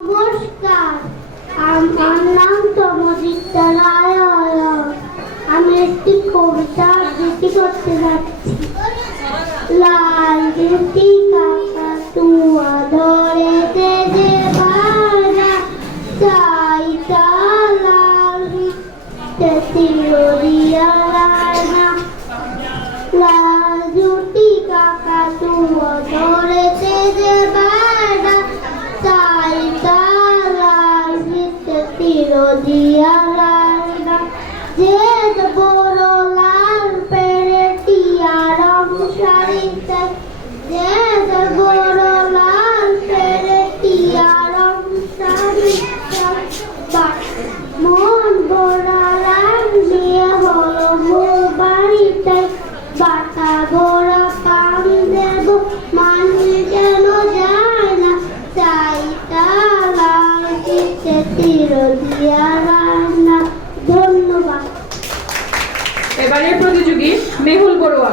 নমস্কার, আমার নাম তমজিৎ রায়। আমি একটি কবিতা আবৃত্তি করতে যাচ্ছি। লাল রুটি কাকাতুয়া ধরেছে যে বানা, চাইতা লাল তিলরিয়া রানা। লাল রুটি কাকাতুয়া ধরেছে যে বানা, চাইতা লাল তিলরিয়া রানা। যে বড় লাল পেরেটিয়া রং শাড়িতে, যে বড় লাল পেরেটিয়া রং শাড়িতে, মন ভরা লাল নিয়ে হলো মোর বাড়িতে। বাটা ভরা পান দেব, মানুষ যেন যায় না, চাইতা লাল তিলরিয়া রানা। ধন্যবাদ। এবারের প্রতিযোগী মেহুল বড়ুয়া।